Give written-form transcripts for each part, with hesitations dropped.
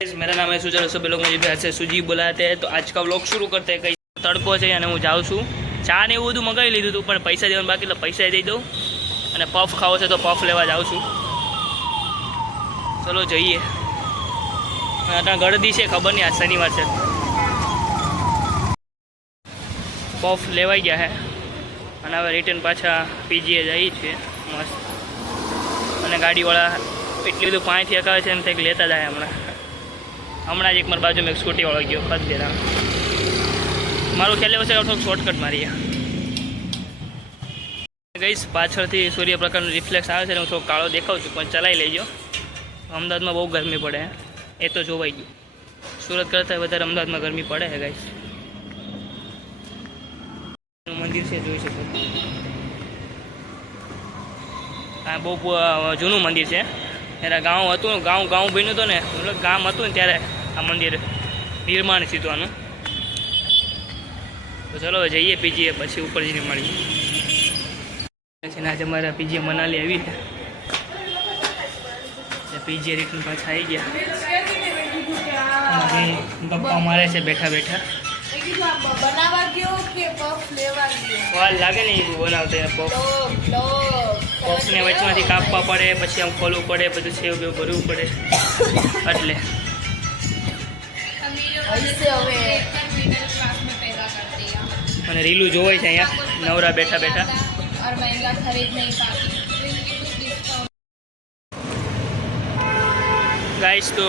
मेरा नाम है सुजल, सभी लोग मुझे प्यार से सुजी बुलाते हैं। तो आज का व्लॉग शुरू करते हैं। कई तड़को है અને હું જાઉં છું ચા ને એવું બધું મંગાવી લીધું હતું, પણ પૈસા દેવાનું બાકી, એટલે પૈસા દઈ દઉં અને પફ ખાવો છે તો પફ લેવા જાઉં છું. ચલો જઈએ. ત્યાં ગળદી છે, ખબર નહીં, આજ શનિવાર છે. પફ લેવાઈ ગયા છે અને હવે રિટર્ન પાછા પીજીએ જઈએ છીએ મસ્ત. અને ગાડીવાળા એટલું બધું પાણીથી અકાવે છે એમ થાય કે લેતા જાય. હમણાં જ એક મારી બાજુમાં એક સ્કૂટીવાળો ગયો ખત દેતા. મારું ખ્યાલ એવો છે કે થોડુંક શોર્ટકટ મારીએ ગઈશ. પાછળથી સૂર્યપ્રકાશનું રિફ્લેક્સ આવે છે ને હું થોડો કાળો દેખાઉં છું, પણ ચલાવી લેજો. અમદાવાદમાં બહુ ગરમી પડે એ તો જોવાઈ ગયું. સુરત કરતાં વધારે અમદાવાદમાં ગરમી પડે છે ગાઈસ. મંદિર છે, જોઈ શકો. આ બહુ જૂનું મંદિર છે. એના ગામ હતું, ગામ બન્યું હતું ને, મતલબ ગામ હતું ને ત્યારે આ મંદિર નિર્માણ થયું આનું. તો ચલો હવે જઈએ પીજીએ, પછી ઉપર જઈને મળીએ. આજે અમારા પીજીએ મનાલી આવી છે. પીજીએ રિટર્ન પાછા આવી ગયા. ગપ્પા મારે છે બેઠા બેઠા. વાર લાગે ને એવું બનાવતા પફને વચમાંથી કાપવા પડે, પછી આમ ખોલવું પડે, બધું સેવ બેવ ભરવું પડે. એટલે અને રીલું જોવાય છે અહીંયા નવરા બેઠા બેઠા. ગાઈસ તો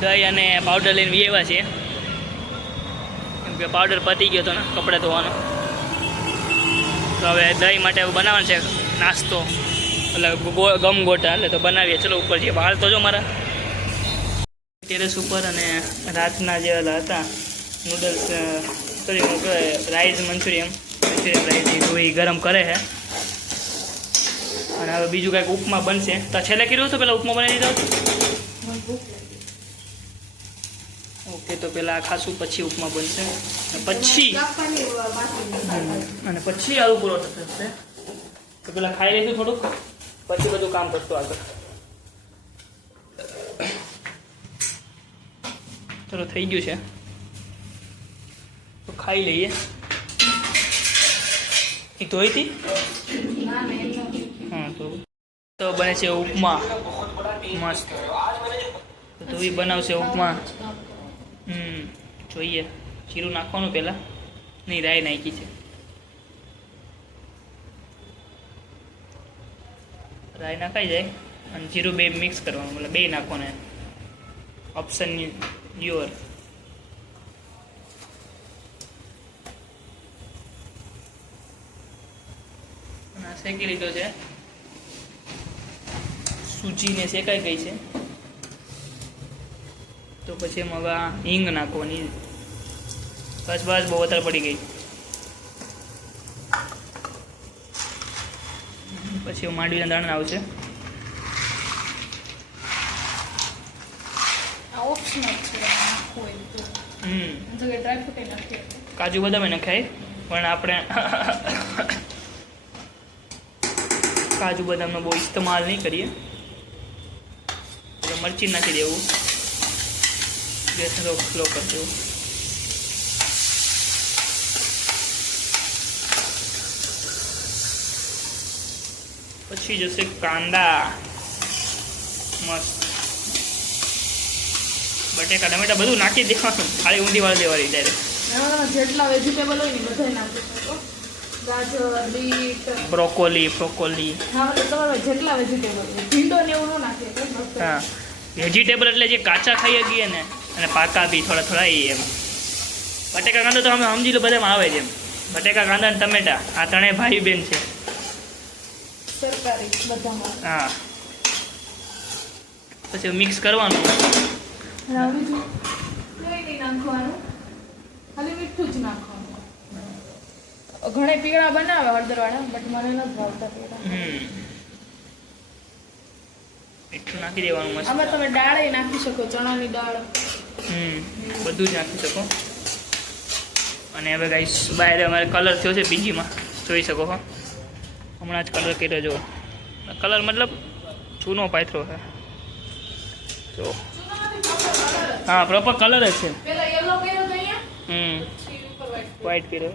દહીં અને પાવડર લઈને વી આવ્યા છીએ, કેમ કે પાવડર પતી ગયો હતો ને કપડાં ધોવાનો. તો હવે દહીં માટે બનાવવાનું છે નાસ્તો, એટલે ગમ ગોટા, એટલે તો બનાવીએ. ચલો ઉપર જઈએ. બહાર તો જો મારા ટેરેસ ઉપર, અને રાતના જે હતા noodles, sorry rice Manchurian rice એ ગરમ કરે છે. અને હવે બીજું કાંઈક ઉપમા બનશે. તો છેલ્લે કીધું હતું પહેલાં ઉપમા બનાવી દીધો. ઓકે, તો પહેલાં ખાસું, પછી ઉપમા બનશે, અને પછી આલુ પૂરો થશે. તો પહેલાં ખાઈ લઈશું થોડુંક, પછી બધું કામ કરશું આગળ. ચલો થઈ ગયું છે, તો ખાઈ લઈએ. એ ધોઈ હતી. હા, તો બને છે ઉપમા મસ્ત. તો એ બનાવશે ઉપમા. જોઈએ. જીરું નાખવાનું પહેલાં, નહીં રાઈ નાખી છે. રાઈ નાખાઈ જાય અને જીરું બે મિક્સ કરવાનું, મતલબ બે નાખવાનું. Option your. શેકી લીધો છે, સૂજીને શેકાઈ ગઈ છે. તો પછી એમાં હવે હિંગ નાખવાની. બસ બહુ વધારે પડી ગઈ. પછી માંડવીના દાણા આવશે. કાજુ બદામ નખાય, પણ આપણે કાજુ બદામનો બહુ ઇસ્તેમાલ નહીં કરીએ. મરચી નાખી દેવું. ગેસનો સ્લો કરજો. પછી જશે કાંદા મસ્ત. બટેકા ટમેટા બધું નાખી દેવાનું, ખાલી ઊંધી વાળી દેવાની. ત્યારે જેટલા વેજીટેબલ હોય ને બધા નાખી શકો. ગાજર, બીટ, બ્રોકોલી. હા, તમારે જેટલા વેજીટેબલ હોય. ભીંડો ને એવું ન નાખીએ. હા, વેજીટેબલ એટલે જે કાચા ખાઈ શકીએ ને, અને પાકા બી થોડા એ એમ. બટેકા કાંદા તો અમે સમજી લો બધામાં આવે છે એમ. બટેકા કાંદા અને ટમેટા, આ ત્રણેય ભાઈ બેન છે સરકારી બધામાં. હા, પછી મિક્સ કરવાનું. બીજું કંઈ નહીં નાખવાનું, ખાલી મીઠું જ નાખવાનું. ઘણે પીળા બનાવે હળદરવાળા, બટ મને નથી ભાવતા પીળા. મીઠું નાખી દેવાનું મસ્ત. આમાં તમે દાળ નાખી શકો, ચણાની દાળ. બધું જ નાખી શકો. અને હવે ગાઈસ બહાર અમારે કલર થયો છે પીજીમાં, જોઈ શકો છો. હમણાં જ કલર કર્યો જો. કલર મતલબ ચૂનો પાથરો છે. તો હા પ્રોપર કલર જ છે. પેલા યલો કર્યો તો અહીંયા પછી ઉપર white વ્હાઈટ કર્યો.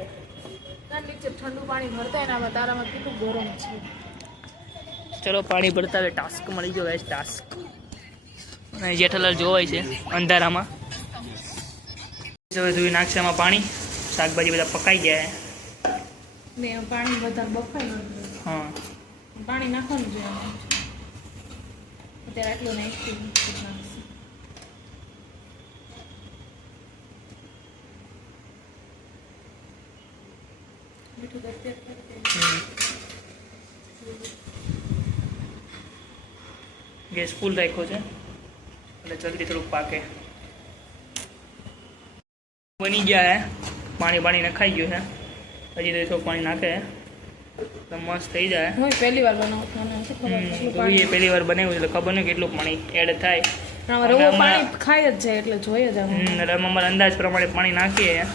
નીચે ઠંડુ પાણી ભરતા એનામાં તારામાં કેટલું ગરમ છે. ચલો પાણી ભરતા હવે ટાસ્ક મળી ગયો ગાઈસ. ટાસ્ક અને જેઠાલાલ જોવાય છે અંધારામાં. હવે ધોઈ નાખશે એમાં પાણી. શાકભાજી બધા પકાઈ ગયા. ને પાણી વધારે બફાઈ ન હા પાણી નાખવાનું છે અત્યારે આટલું નાખી નાખશે. ગેસ ફૂલ રાખ્યો છે એટલે જલ્દી થોડુંક પાકે. બની ગયા હે. પાણી નખાઈ ગયું છે. હજી તો થોડુંક પાણી નાખે તો મસ્ત થઈ જાય. હું પહેલી વાર બનાવું એ પહેલી વાર બનાવ્યું એટલે ખબર નહીં કેટલું પાણી એડ થાય. પાણી ખાઈ જ જાય એટલે જોઈએ જ એટલે અમારા અંદાજ પ્રમાણે પાણી નાખીએ.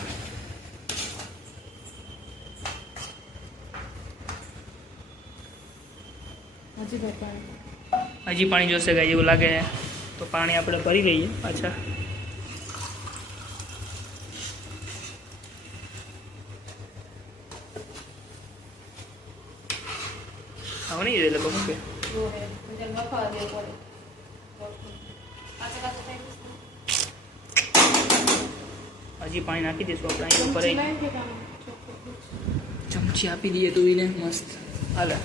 હજી પાણી જોશે ગાય એવું લાગે તો પાણી આપણે ભરી લઈએ પાછા. હવે નહીં એટલે કહું કે હજી પાણી નાખી દઈશું આપણે અહીં ઉપર. ચમચી આપી દઈએ તો એને મસ્ત હાલે.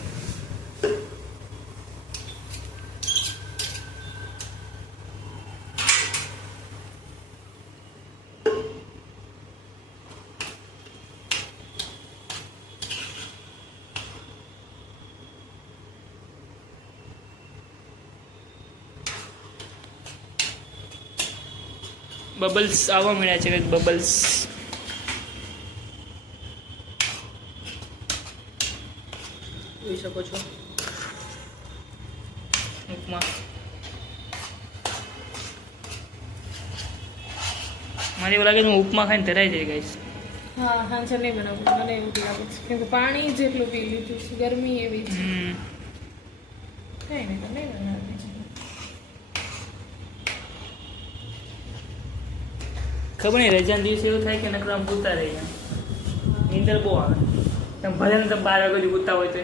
બબલ્સ આવવા મળ્યા છે. બબલ્સ જોઈ શકો છો. ઉપમા મને એવું લાગે છે ઉપમા ખાઈને ધરાઈ જાય ગાઈસ. હા હાંસર નહીં બનાવું મને એવું લાગે છે કેમ કે પાણી જેટલું પી લીધું છે. ગરમી એવી છે કઈ નહીં બનાવી. ખબર નહીં રજાના દિવસે એવું થાય કે નકરા પૂતા રહી જાય. નીંદર બહુ આવે. તમે ભલે ને તમે 12 વાગે પૂતા હોય તો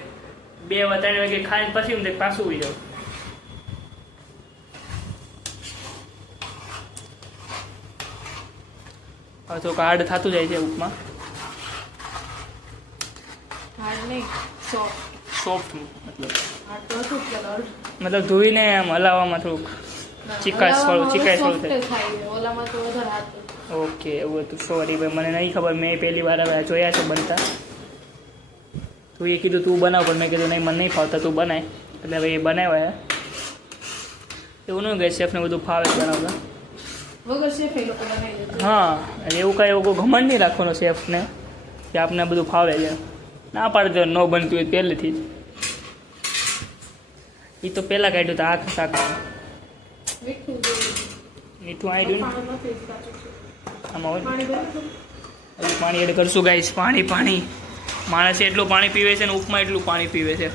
2 3 વાગે ખાઈને પછી એમ પાછું ઉઈ જાવ. હવે તો હાર્ડ થતું જાય છે ઉપમા. હાર્ડ નહીં સોફ્ટ મતલબ ધોઈને આમ હલાવવામાં થોડુંક ચીકાશ વાળું થાય. ઓલામાં તો વધારે હાથ. ઓકે એવું હતું. સોરી ભાઈ મને નહીં ખબર. મેં પહેલી વાર હવે જોયા છે બનતા. તું એ કીધું તું બનાવ પણ મેં કીધું નહીં મને નહીં ફાવતા તું બનાય એટલે હવે એ બનાવ્યા. એવું નહીં કે શેફને બધું ફાવે બનાવતા. વગર શેફ એ લોકો બનાવી દે. હા એટલે એવું કાંઈ એવું ઘમંડ નહીં રાખવાનો શેફને કે આપને બધું ફાવે છે. ના પાડે તો ન બનતું હોય પહેલેથી જ. એ તો પહેલાં કાઢ્યું તો આખ શાક મીઠું આવી ગયું આમાં હોય. પાણી એડ કરશું ગાઈસ. પાણી માણસે એટલું પાણી પીવે છે ને ઉપમા એટલું પાણી પીવે છે.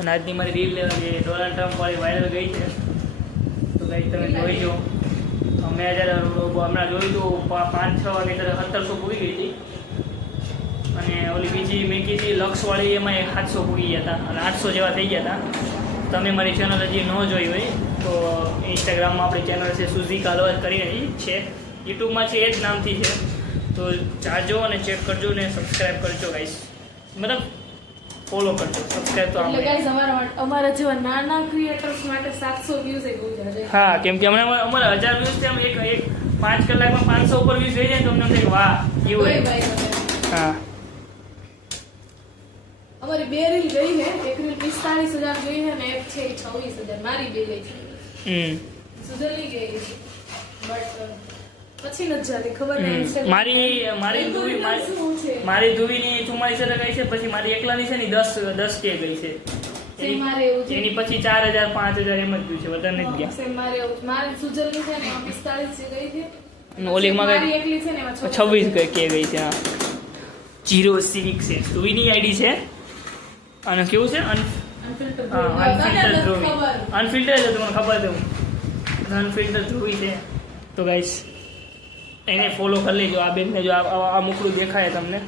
અને આજની મારી રીલ જે ડોનાલ્ડ ટ્રમ્પ વાળી વાયરલ ગઈ છે તો ગાઈસ તમે જોઈ જો. મેં જ્યારે હમણાં જોયું હતું 5-6 વાગે ત્યારે 1700 પૂરી ગઈ હતી. અને ઓલી બીજી મેં કીધી લક્ષવાળી એમાં 700 પૂરી ગયા હતા અને 800 જેવા થઈ ગયા હતા. તમે મારી ચેનલ હજી ન જોઈ હોય તો ઇન્સ્ટાગ્રામમાં આપણી ચેનલ છે સુઝી કાલવાસ કરીને છે. યુટ્યુબમાં છે એ જ નામથી છે. તો જાજો અને ચેક કરજો ને સબસ્ક્રાઈબ કરજો ગાઈસ. મતલબ ફોલો કરજો. સબસ્ક્રાઈબ તો અમારા જેવા નાના ક્રિએટર્સ માટે 700 વ્યૂઝ એ બહુ છે. હા કેમ કે હમણાં અમારા 1000 વ્યૂઝ છે. એક 5 કલાકમાં 500 ઉપર વ્યૂઝ થઈ જાય તો અમને થાય વાહ એવું. હા અમારી 2 રીલ ગઈ છે. એક રીલ 45,000 ગઈ છે ને એક છે 26,000. મારી 2 ગઈ છે. સુધરલી ગઈ છે બટ પછી નથી જતી ખબર નહીં. મારી ધુવીની 44,000 ગઈ છે. પછી મારી એકલાની છે ને 10K ગઈ છે. એની પછી 4,000 5,000 એમ જ ગયું છે. વધારે નથી ગયા. મારી સુજલની છે ને 45 ગઈ છે. ઓલીમાં મારી એકલી છે ને 26K ગઈ છે. હા 06 છે સુઈની આઈડી છે અને કેવું છે અનફિલ્ટર અનફિલ્ટર ધ્રુવી અનફિલ્ટર છે તમને ખબર છે અનફિલ્ટર ધ્રુવી છે તો ગાઈસ એને ફોલો કરી લેજો આ બેનને જો આ મુકડું દેખાય તમને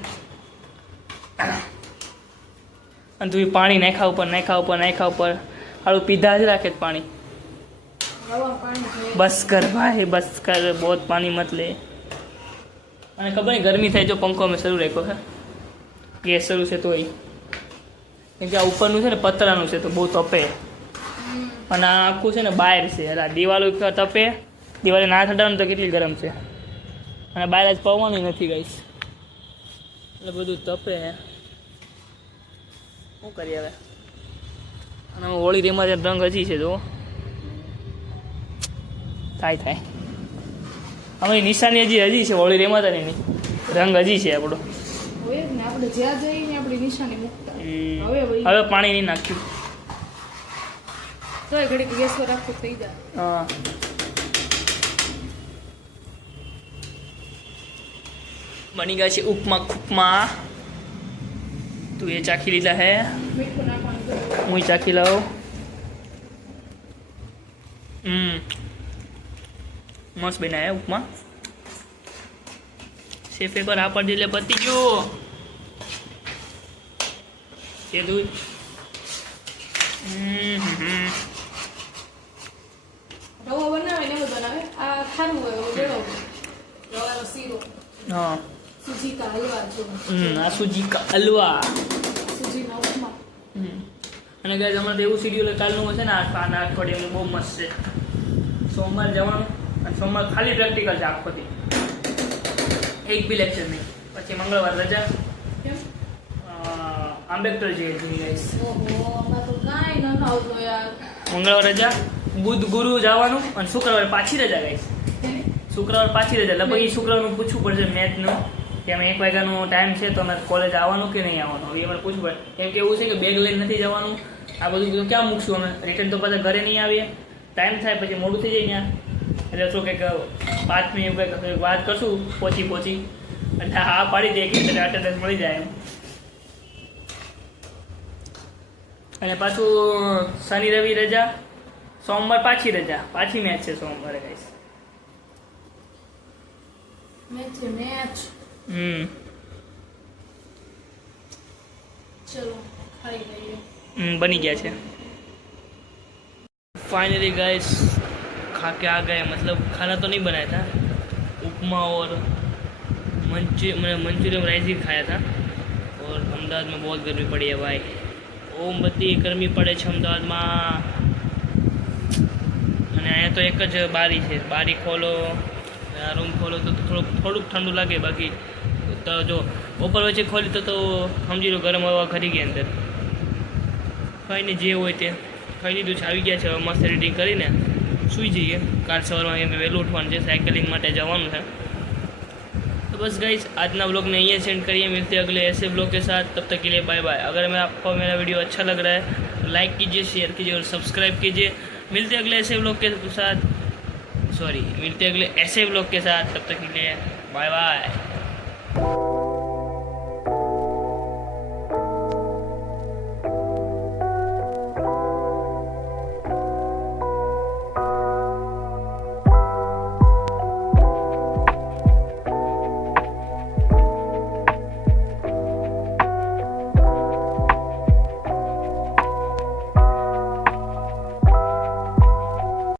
અને તું પાણી નાખ્યા ઉપર હાલું પીધા જ રાખે જ પાણી બસ કર ભાઈ બસ કર બહુ પાણી મત લે અને ખબર નહીં ગરમી થાય જો પંખો મેં શરૂ રાખ્યો છે ગેસ શરૂ છે તોય કેમ કે આ ઉપરનું છે ને પતરાનું છે તો બહુ તપે અને આ આખું છે ને બહાર છે આ દિવાલો તપે દિવાલે ના થડાનું તો કેટલી ગરમ છે અને બહાર જ પવવાનું નથી ગાઈસ એટલે બધું તપે શું કરીએ હવે અને હોળી રેમાં જે રંગ હજી છે જો થાય અમારી નિશાની હજી છે હોળી રેમાતા એની રંગ હજી છે આપણો હોય જ ને આપણે જ્યાં જઈને આપણી નિશાની મૂકતા હવે પાણી નહીં નાખ્યું તો ઘડીક ગેસ પર રાખવું થઈ જાય હા બની ગયા છે ઉપમા તું એ ચાખી લીધા હે મીઠું નાખવાનું હું ચાખી લાવ મસ્ત બનાયા ઉપમા શેફે પર આ પર દિલે પતી ગયો કે તું રવો બનાવે ને એવું બનાવે આ ખારું હોય એવો રવાનો શીરો હા સૂજી કા હલવા જો આ સૂજી કા હલવા સૂજીનો ઉપમા અને ગાઈસ અમારે તો એવું શેડ્યુલ કાલનું છે ને આ અઠવાડિયાનું બહુ મસ્ત છે સોમવાર જવાનું અને સોમવાર ખાલી પ્રેક્ટિકલ છે આખોથી એક બી લેક્ચર નહીં પછી મંગળવાર રજા કેમ આંબેડકર જયંતિ ગાઈસ ઓહો આમાં તો કાંઈ ન આવતો યાર મંગળવાર રજા બુધ ગુરુ જવાનું અને શુક્રવારે પાછી રજા ગાઈસ શુક્રવાર પાછી રજા લગભગ એ શુક્રવારનું પૂછવું પડશે મેથનું કે અમે 1 વાગ્યાનો ટાઈમ છે તો અમે કોલેજ આવવાનું કે નહીં આવવાનું એ અમારે પૂછવું પડે કેમ કે એવું છે કે બેગ લઈને નથી જવાનું આ બધું ક્યાં મૂકશું અમે રિટર્ન તો પાછા ઘરે નહીં આવીએ ટાઈમ થાય પછી મોડું થઈ જાય ત્યાં એટલે શું કંઈક 5 મિનિટ કંઈક વાત કરશું પહોંચી એટલે હા પાડી દે કે અટેન્ડન્સ મળી જાય એમ અને પાછું શનિ રવિ રજા સોમવાર પાછી રજા પાછી મેચ છે સોમવારે ગાઈસ મેચ ચલો ખાઈ લઈએ बनी गया है फाइनली गाइस खा के आ गए मतलब खाना तो नहीं बनाया था उपमा और मंचूरियन राइस ही खाया था और अहमदाबाद में बहुत गर्मी पड़ी है भाई ओम बत्ती गर्मी पड़े છે અમદાવાદમાં અને અહીંયા તો એક જ બારી છે બારી ખોલો રૂમ ખોલો તો થોડુંક ઠંડુ લાગે બાકી તો જો બપોર વચ્ચે ખોલી તો સમજી લો ગરમ હવા ખરી ગઈ અંદર ખાઈને જે હોય તે ખાઈ લીધું છે આવી ગયા છે હવે મસ્ત એડિટિંગ કરીને સૂઈ જઈએ કાલ સવારમાં કેમ કે વહેલું ઉઠવાનું છે સાइकिलिंग માટે જવાનું है तो बस गाइस आज ना व्लॉग ने ये सेंड करिए मिलते हैं अगले ऐसे व्लॉग के साथ तब तक के लिए बाय बाय अगर मैं आपको मेरा वीडियो अच्छा लग रहा है तो लाइक कीजिए शेयर कीजिए और सब्सक्राइब कीजिए मिलते हैं अगले ऐसे व्लॉग के साथ मिलते हैं अगले ऐसे व्लॉग के साथ तब तक के लिए बाय बाय